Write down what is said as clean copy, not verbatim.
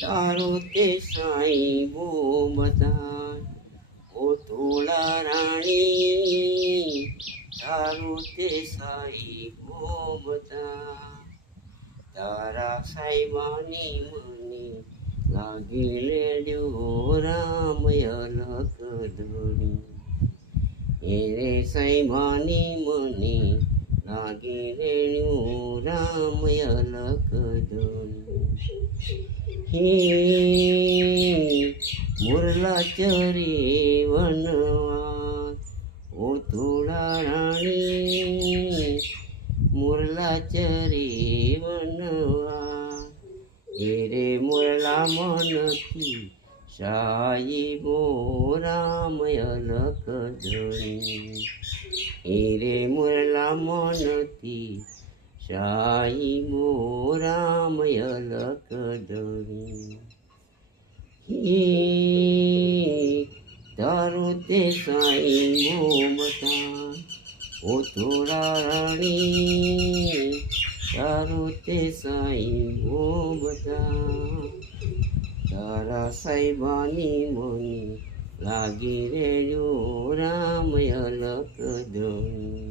તારો તે સાઈ બો બધા ઓ તોળા રાણી તારો તે સાઈ બો બધા તારા સાઈબાની મને લાગી રેડ્યો રામય લખ ધોણી એરે સાઈબાની મને લાગી રેડ્યું રામય લખ ધોણી હે મુરલા ચરી વનવાસ ઓ થોડા રાણી મુરલા ચરી વનવાસ એરે મુરલા મનથી સાઈ બો રામય લખ ધોણી એરે મુરલા મનથી સાઈ બો રામય લખ ધોણી તારો તે સાઈ બો બધા ઓ થોડા રાણી તારો તે સાઈ બો બધા તારા સાઈબાની મને લાગી રેજો રામય લખ ધોણી